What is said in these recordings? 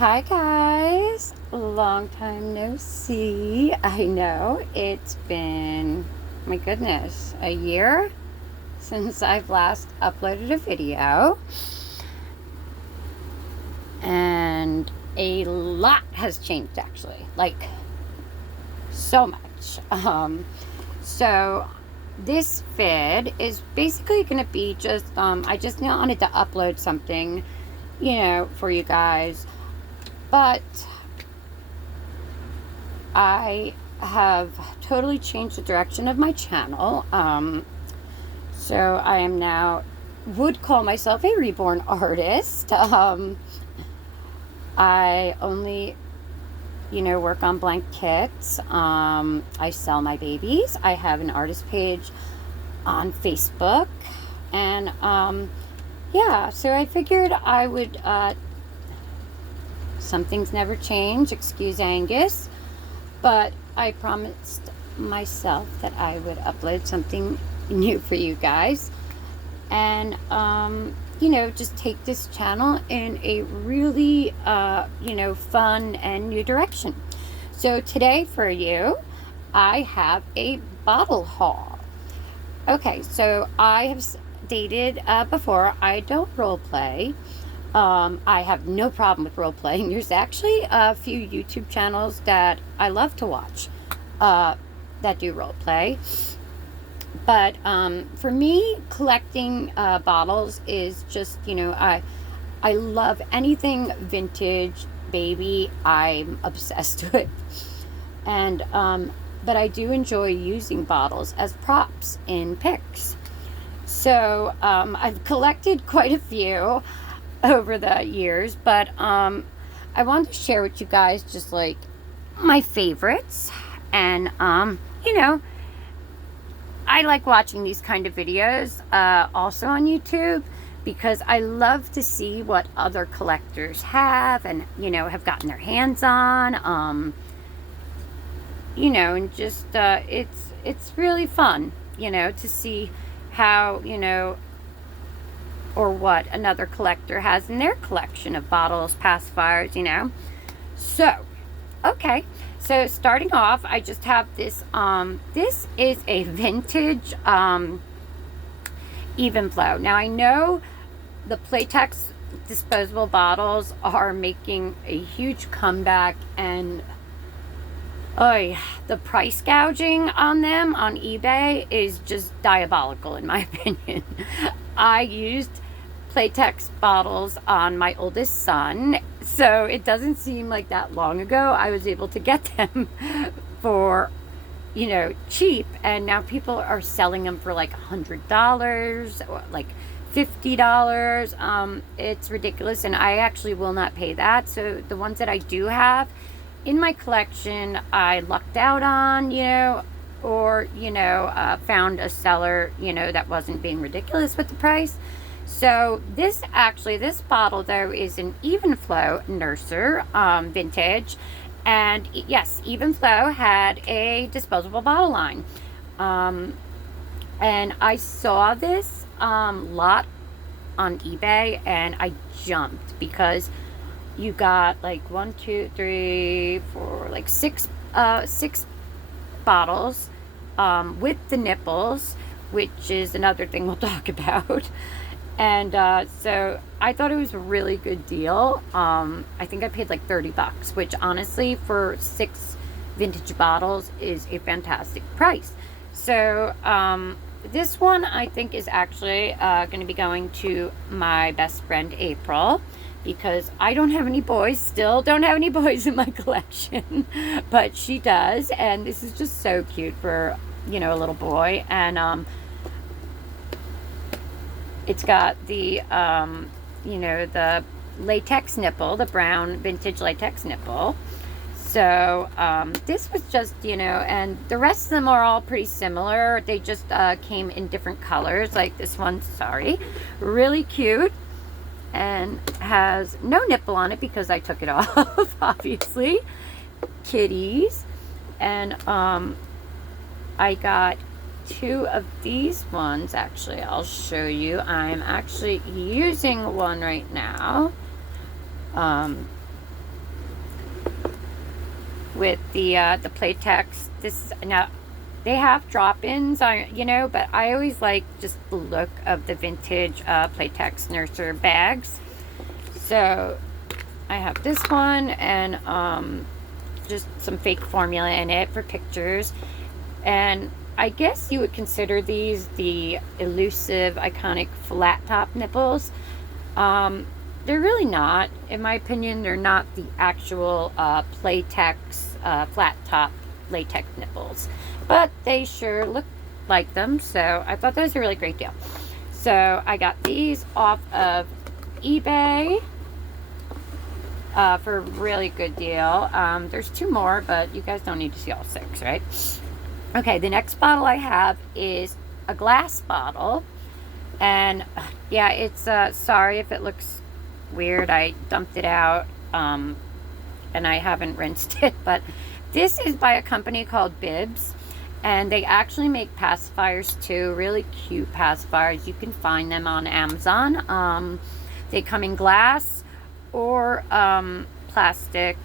Hi guys, long time no see. I know it's been, my goodness, a year since I've last uploaded a video, and a lot has changed actually, like so much. So this vid is basically going to be just I just wanted to upload something, for you guys. But I have totally changed the direction of my channel. So I am now, would call myself a reborn artist. I only, work on blank kits. I sell my babies. I have an artist page on Facebook. And yeah, so I figured I would... some things never change, excuse Angus, but I promised myself that I would upload something new for you guys, and just take this channel in a really fun and new direction. So today for you, I have a bottle haul. Okay, so I have stated before, I don't role play. I have no problem with role playing. There's actually a few YouTube channels that I love to watch that do role play. But for me, collecting bottles is just, I love anything vintage, baby. I'm obsessed with. And but I do enjoy using bottles as props in pics. So I've collected quite a few over the years, but I wanted to share with you guys just like my favorites. And I like watching these kind of videos also on YouTube, because I love to see what other collectors have and have gotten their hands on, and just it's really fun to see how or what another collector has in their collection of bottles, pacifiers, So, okay. So starting off, I just have this, this is a vintage, Evenflow. Now I know the Latex disposable bottles are making a huge comeback, and the price gouging on them on eBay is just diabolical in my opinion. I used Latex bottles on my oldest son, so it doesn't seem like that long ago I was able to get them for cheap, and now people are selling them for like $100 or like $50. It's ridiculous, and I actually will not pay that. So the ones that I do have in my collection, I lucked out on, or found a seller that wasn't being ridiculous with the price. So this bottle though is an Evenflow Nurser vintage, and yes, Evenflow had a disposable bottle line, and I saw this lot on eBay and I jumped, because you got like 1, 2, 3, 4, like six bottles with the nipples, which is another thing we'll talk about. And so I thought it was a really good deal. I think I paid like $30, which honestly for 6 vintage bottles is a fantastic price. So this one I think is actually going to be going to my best friend April, because I don't have any boys, still don't have any boys in my collection, but she does, and this is just so cute for a little boy. And it's got the the latex nipple, the brown vintage latex nipple. So this was just and the rest of them are all pretty similar. They just came in different colors. Like this one, really cute, and has no nipple on it because I took it off, obviously. Kitties. And I got 2 of these ones. Actually, I'll show you. I'm actually using one right now. with the Playtex. This now they have drop-ins, you know, but I always like just the look of the vintage Playtex nurser bags. So I have this one, and just some fake formula in it for pictures. And I guess you would consider these the elusive, iconic flat top nipples. They're really not, in my opinion. They're not the actual Playtex flat top latex nipples, but they sure look like them, so I thought that was a really great deal. So I got these off of eBay for a really good deal. There's 2 more, but you guys don't need to see all 6, right? Okay, the next bottle I have is a glass bottle, and yeah, it's sorry if it looks weird. I dumped it out, and I haven't rinsed it, but this is by a company called Bibs, and they actually make pacifiers too, really cute pacifiers. You can find them on Amazon. They come in glass or plastic,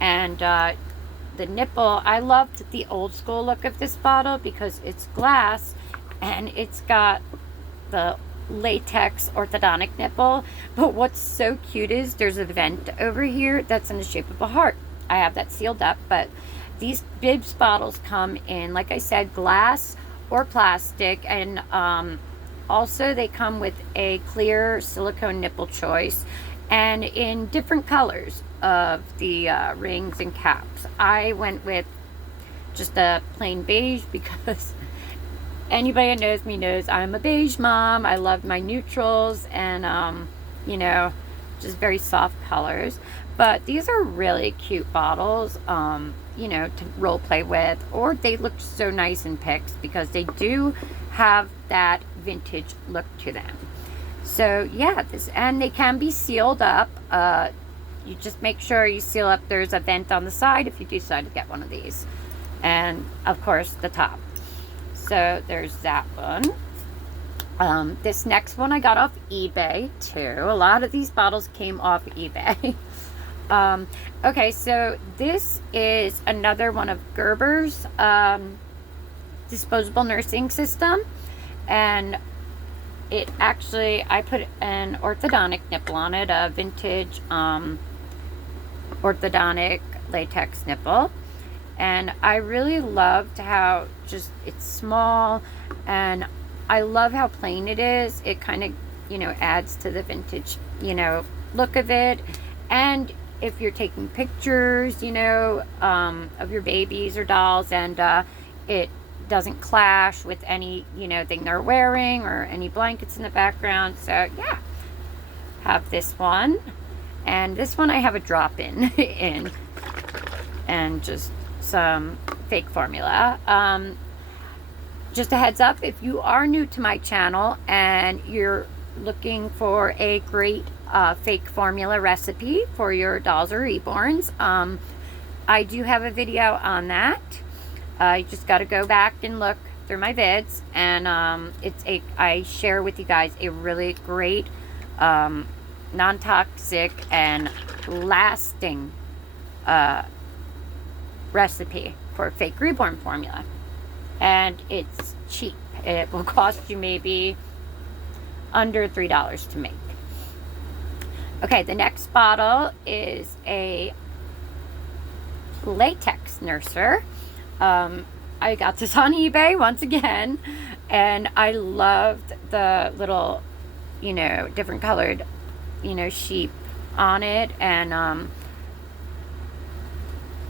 and the nipple, I loved the old school look of this bottle because it's glass and it's got the latex orthodontic nipple, but what's so cute is there's a vent over here that's in the shape of a heart. I have that sealed up, but these Bibs bottles come in, like I said, glass or plastic, and also they come with a clear silicone nipple choice and in different colors of the rings and caps. I went with just a plain beige because anybody that knows me knows I'm a beige mom. I love my neutrals and you know, just very soft colors. But these are really cute bottles, you know, to role play with, or they look so nice in pics because they do have that vintage look to them. So yeah, and they can be sealed up. You just make sure you seal up. There's a vent on the side if you decide to get one of these, and of course the top. So there's that one. This next one I got off eBay too. A lot of these bottles came off eBay. Okay, so this is another one of Gerber's disposable nursing system, and it actually, I put an orthodontic nipple on it, a vintage orthodontic latex nipple, and I really loved how just it's small, and I love how plain it is. It kind of, you know, adds to the vintage, you know, look of it. And if you're taking pictures, you know, of your babies or dolls, and it doesn't clash with any, you know, thing they're wearing or any blankets in the background. So yeah, have this one, and this one I have a drop-in in, and just some fake formula. Just a heads up, if you are new to my channel and you're looking for a great fake formula recipe for your dolls or reborns, I do have a video on that. You just got to go back and look through my vids, and I share with you guys a really great non-toxic and lasting recipe for fake reborn formula, and it's cheap. It will cost you maybe under $3 to make. Okay, the next bottle is a latex nurser. I got this on eBay once again, and I loved the little, you know, different colored, you know, sheep on it, and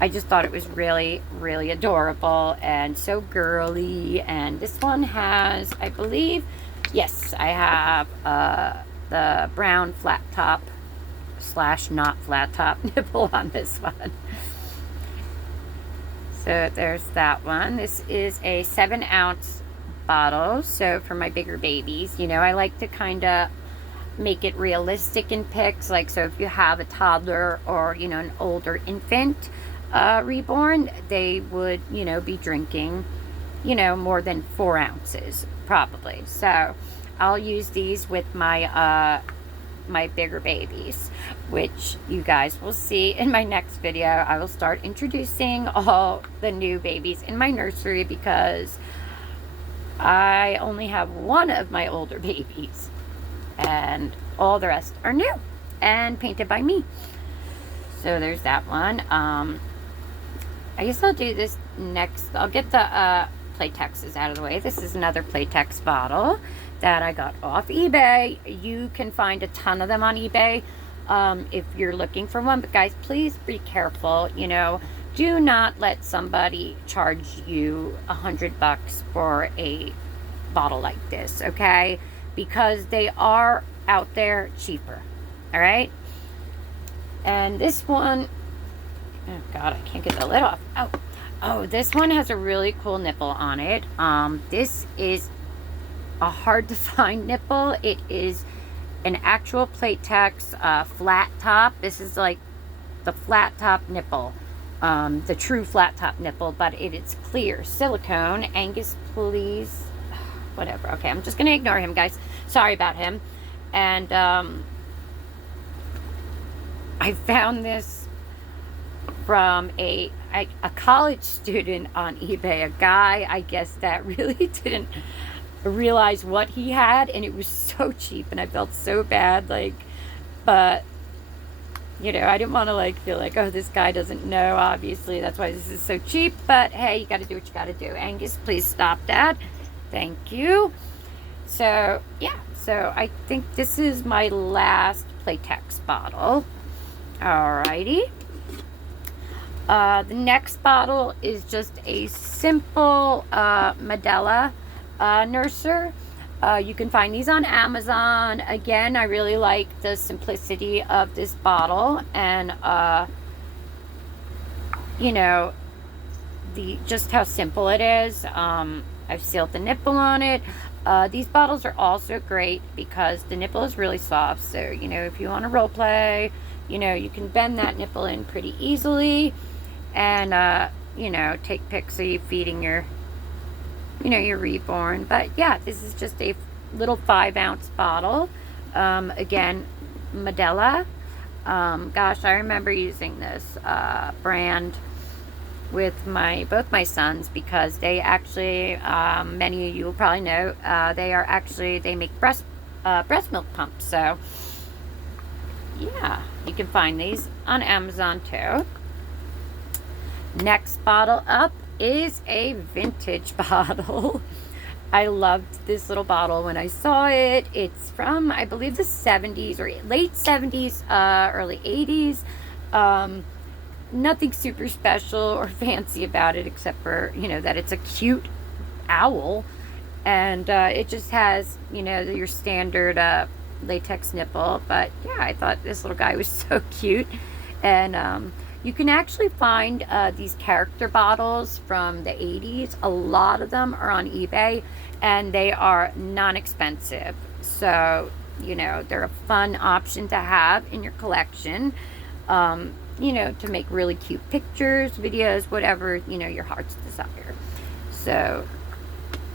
I just thought it was really, really adorable and so girly. And this one has, I believe, yes, I have the brown flat top / not flat top nipple on this one. So there's that one. This is a 7-ounce bottle. So for my bigger babies, you know, I like to kind of make it realistic in pics. Like, so if you have a toddler or, you know, an older infant reborn, they would, you know, be drinking, you know, more than 4 ounces probably. So I'll use these with my my bigger babies, which you guys will see in my next video. I will start introducing all the new babies in my nursery because I only have one of my older babies and all the rest are new and painted by me. So there's that one. I guess I'll do this next. I'll get the Playtexes out of the way. This is another Playtex bottle that I got off eBay. You can find a ton of them on eBay if you're looking for one. But guys, please be careful. You know, do not let somebody charge you $100 for a bottle like this, okay? Because they are out there cheaper. All right. And this one, oh God, I can't get the lid off. Oh, this one has a really cool nipple on it. This is a hard to find nipple. It is an actual Playtex flat top. This is like the flat top nipple, the true flat top nipple, but it is clear silicone. Angus, please, whatever. Okay, I'm just gonna ignore him, guys. Sorry about him. And I found this from a college student on eBay, a guy, I guess, that really didn't realize what he had, and it was so cheap, and I felt so bad, like, but, you know, I didn't want to, like, feel like, oh, this guy doesn't know, obviously, that's why this is so cheap, but, hey, you got to do what you got to do. Angus, please stop that. Thank you. So, yeah, so I think this is my last Playtex bottle. Alrighty. The next bottle is just a simple Medela nurser. You can find these on Amazon. Again, I really like the simplicity of this bottle, and you know, just how simple it is. I've sealed the nipple on it. These bottles are also great because the nipple is really soft, so you know, if you want to role play, you know, you can bend that nipple in pretty easily, and you know, take pics of you feeding your, you know, your Reborn. But yeah, this is just a little 5-ounce bottle. Again, Medela. Gosh, I remember using this brand with both my sons, because they actually, many of you will probably know, they make breast milk pumps. So yeah, you can find these on Amazon too. Next bottle up is a vintage bottle. I loved this little bottle when I saw it. It's from, I believe, the 70s or late 70s, early 80s. Nothing super special or fancy about it, except for, you know, that it's a cute owl, and it just has, you know, your standard latex nipple. But yeah, I thought this little guy was so cute. And you can actually find these character bottles from the 80s. A lot of them are on eBay, and they are non-expensive. So, you know, they're a fun option to have in your collection. You know, to make really cute pictures, videos, whatever, you know, your heart's desire. So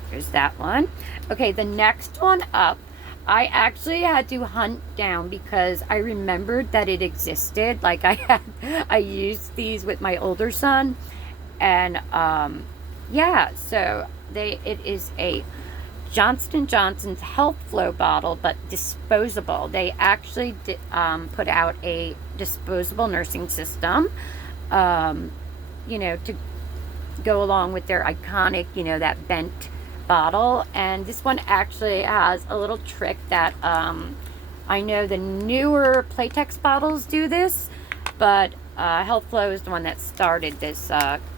there's that one. Okay, the next one up, I actually had to hunt down because I remembered that it existed. Like, I used these with my older son, and yeah, so it is a Johnson & Johnson's Health Flow bottle, but disposable. They actually put out a disposable nursing system, you know, to go along with their iconic, you know, that bent bottle. And this one actually has a little trick that I know the newer Playtex bottles do this, but Health Flow is the one that started this,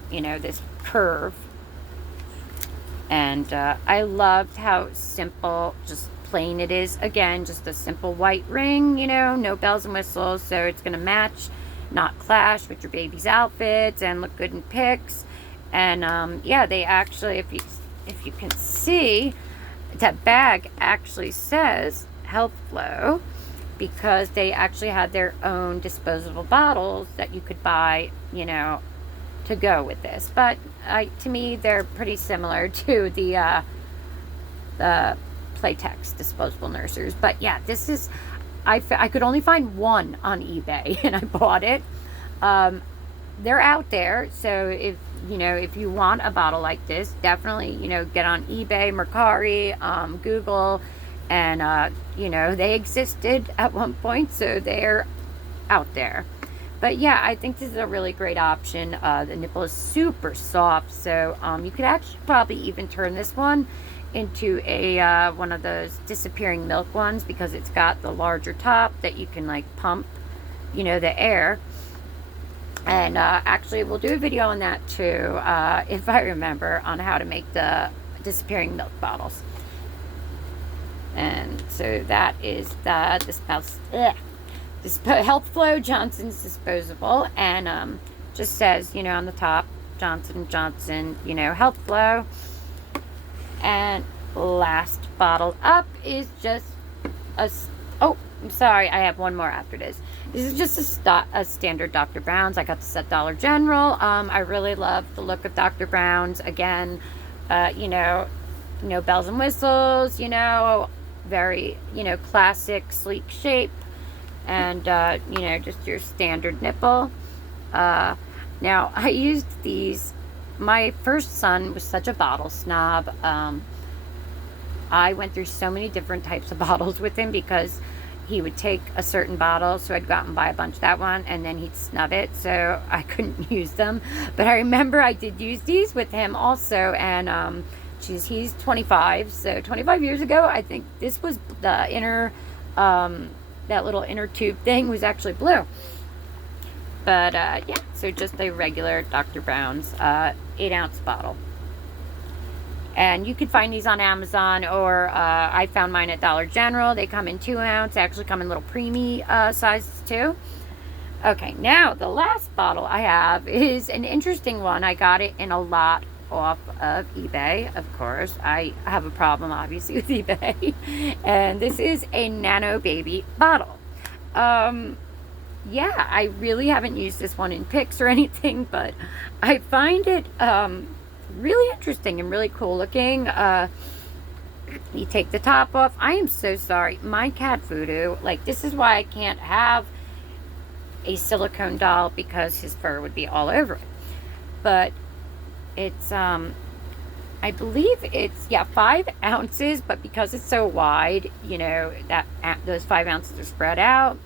you know, this curve. And I loved how simple, just plain it is. Again, just a simple white ring, you know, no bells and whistles. So it's going to match, not clash with your baby's outfits, and look good in pics. And yeah, they actually, if you can see, that bag actually says Health Flow, because they actually had their own disposable bottles that you could buy, you know, to go with this. But to me, they're pretty similar to the Playtex disposable nursers. But yeah, this is I could only find one on eBay, and I bought it. They're out there, so if if you want a bottle like this, definitely get on eBay, Mercari, Google, and they existed at one point, so they're out there. But yeah, I think this is a really great option. The nipple is super soft, so you could actually probably even turn this one into a one of those disappearing milk ones, because it's got the larger top that you can like pump the air. And actually we'll do a video on that too, if I remember, on how to make the disappearing milk bottles. And so that is the Healthflow Johnson's disposable, and just says on the top, Johnson & Johnson, Healthflow. And last bottle up is just oh, I'm sorry, I have one more after this. This is just a standard Dr. Brown's. I got this at Dollar General. I really love the look of Dr. Brown's. Again, bells and whistles, very, classic, sleek shape. And, just your standard nipple. Now, I used these. My first son was such a bottle snob. I went through so many different types of bottles with him, because he would take a certain bottle, so I'd go out and buy a bunch of that one, and then he'd snub it, so I couldn't use them. But I remember I did use these with him also, and he's 25, so 25 years ago, I think this was the inner, that little inner tube thing was actually blue. But yeah, so just a regular Dr. Brown's 8-ounce bottle. And you can find these on Amazon, or I found mine at Dollar General. They come in 2-ounce. They actually come in little preemie sizes too. Okay, now the last bottle I have is an interesting one. I got it in a lot off of eBay. Of course, I have a problem obviously with eBay. And this is a Nano Baby bottle. Yeah, I really haven't used this one in pics or anything, but I find it really interesting and really cool looking. You take the top off. I am so sorry, my cat Voodoo, like, this is why I can't have a silicone doll, because his fur would be all over it. But it's I believe it's 5 ounces, but because it's so wide, that those 5 ounces are spread out.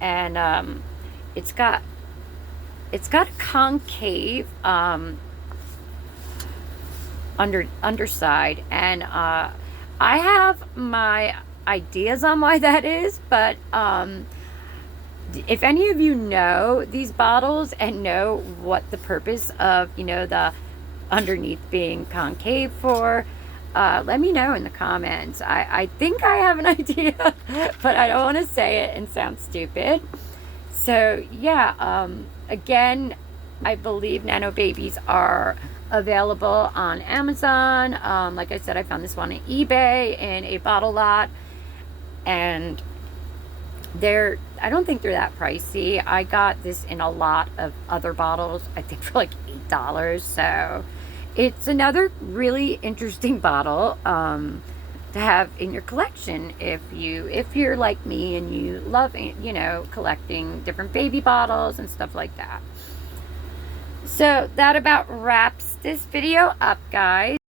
And it's got a concave underside, and I have my ideas on why that is, but if any of you know these bottles and know what the purpose of the underneath being concave for, let me know in the comments. I think I have an idea, but I don't want to say it and sound stupid. So yeah, again, I believe Nano Babies are available on Amazon. Like I said, I found this one on eBay in a bottle lot, and I don't think they're that pricey. I got this in a lot of other bottles, I think for like $8. So it's another really interesting bottle to have in your collection if you're like me and you love collecting different baby bottles and stuff like that. So that about wraps this video up, guys.